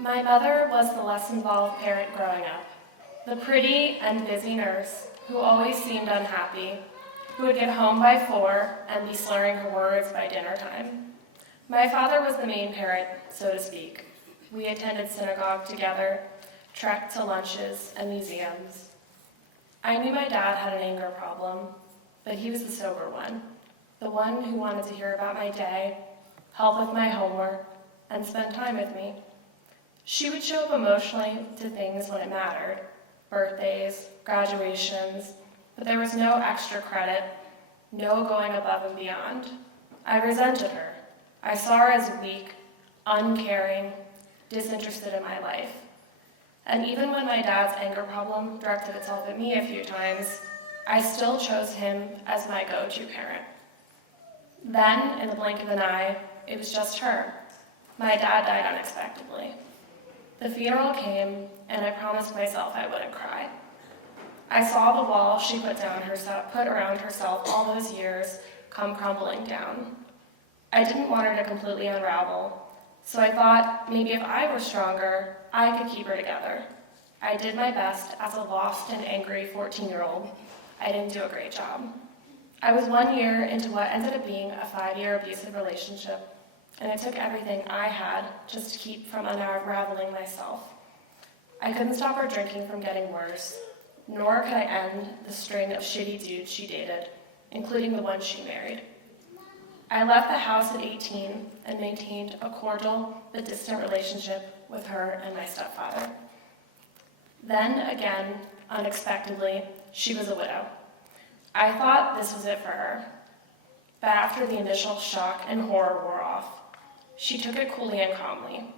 My mother was the less involved parent growing up, the pretty and busy nurse who always seemed unhappy, who would get home by 4 and be slurring her words by dinner time. My father was the main parent, so to speak. We attended synagogue together, trekked to lunches and museums. I knew my dad had an anger problem, but he was the sober one, the one who wanted to hear about my day, help with my homework, and spend time with me. She would show up emotionally to things when it mattered, birthdays, graduations, but there was no extra credit, no going above and beyond. I resented her. I saw her as weak, uncaring, disinterested in my life. And even when my dad's anger problem directed itself at me a few times, I still chose him as my go-to parent. Then, in the blink of an eye, it was just her. My dad died unexpectedly. The funeral came, and I promised myself I wouldn't cry. I saw the wall she put around herself all those years come crumbling down. I didn't want her to completely unravel, so I thought maybe if I were stronger, I could keep her together. I did my best as a lost and angry 14-year-old. I didn't do a great job. I was 1 year into what ended up being a 5-year abusive relationship, and it took everything I had just to keep from unraveling myself. I couldn't stop her drinking from getting worse, nor could I end the string of shitty dudes she dated, including the one she married. I left the house at 18 and maintained a cordial but distant relationship with her and my stepfather. Then again, unexpectedly, she was a widow. I thought this was it for her. But after the initial shock and horror wore off, she took it coolly and calmly.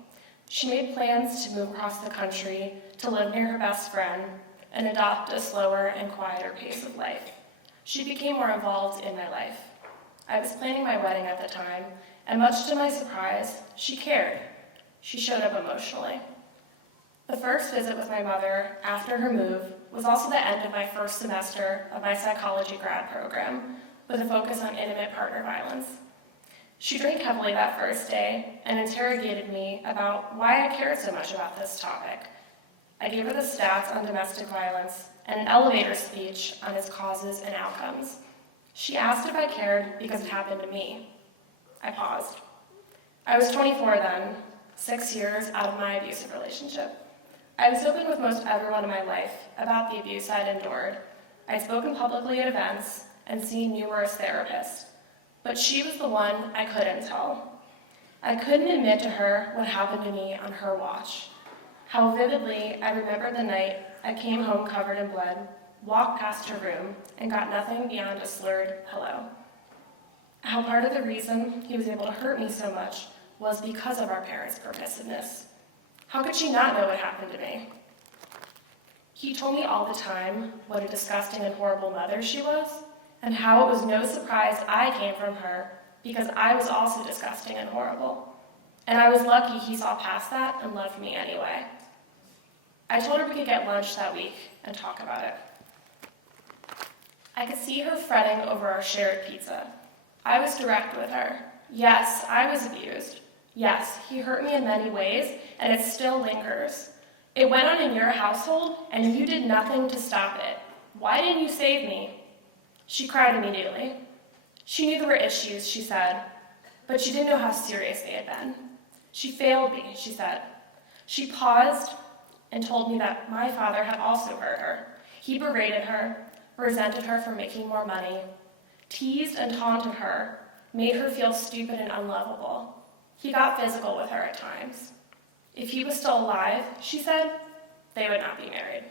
She made plans to move across the country to live near her best friend and adopt a slower and quieter pace of life. She became more involved in my life. I was planning my wedding at the time, and much to my surprise, she cared. She showed up emotionally. The first visit with my mother after her move was also the end of my first semester of my psychology grad program, with a focus on intimate partner violence. She drank heavily that first day and interrogated me about why I cared so much about this topic. I gave her the stats on domestic violence and an elevator speech on its causes and outcomes. She asked if I cared because it happened to me. I paused. I was 24 then, 6 years out of my abusive relationship. I was open with most everyone in my life about the abuse I'd endured. I'd spoken publicly at events and seen numerous therapists, but she was the one I couldn't tell. I couldn't admit to her what happened to me on her watch. How vividly I remember the night I came home covered in blood, walked past her room, and got nothing beyond a slurred hello. How part of the reason he was able to hurt me so much was because of our parents' permissiveness. How could she not know what happened to me? He told me all the time what a disgusting and horrible mother she was, and how it was no surprise I came from her because I was also disgusting and horrible. And I was lucky he saw past that and loved me anyway. I told her we could get lunch that week and talk about it. I could see her fretting over our shared pizza. I was direct with her. Yes, I was abused. Yes, he hurt me in many ways, and it still lingers. It went on in your household, and you did nothing to stop it. Why didn't you save me? She cried immediately. She knew there were issues, she said, but she didn't know how serious they had been. She failed me, she said. She paused and told me that my father had also hurt her. He berated her, resented her for making more money, teased and taunted her, made her feel stupid and unlovable. He got physical with her at times. If he was still alive, she said, they would not be married.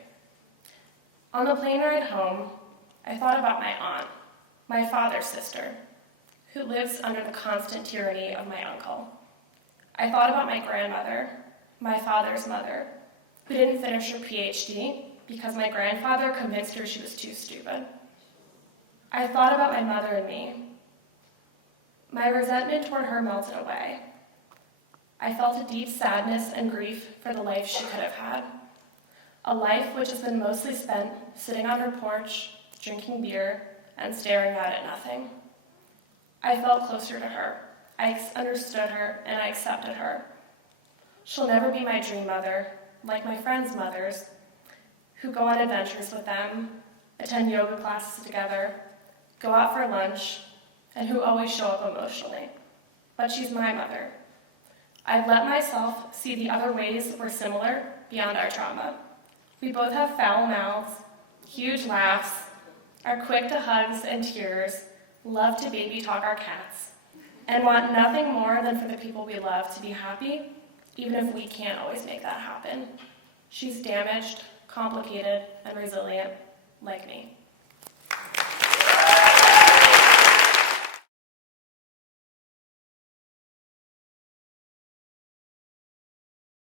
On the plane ride home, I thought about my aunt, my father's sister, who lives under the constant tyranny of my uncle. I thought about my grandmother, my father's mother, who didn't finish her PhD because my grandfather convinced her she was too stupid. I thought about my mother and me. My resentment toward her melted away. I felt a deep sadness and grief for the life she could have had, a life which has been mostly spent sitting on her porch, drinking beer, and staring out at nothing. I felt closer to her. I understood her, and I accepted her. She'll never be my dream mother, like my friends' mothers, who go on adventures with them, attend yoga classes together, go out for lunch, and who always show up emotionally. But she's my mother. I've let myself see the other ways we're similar beyond our trauma. We both have foul mouths, huge laughs, are quick to hugs and tears, love to baby talk our cats, and want nothing more than for the people we love to be happy, even if we can't always make that happen. She's damaged, complicated, and resilient, like me.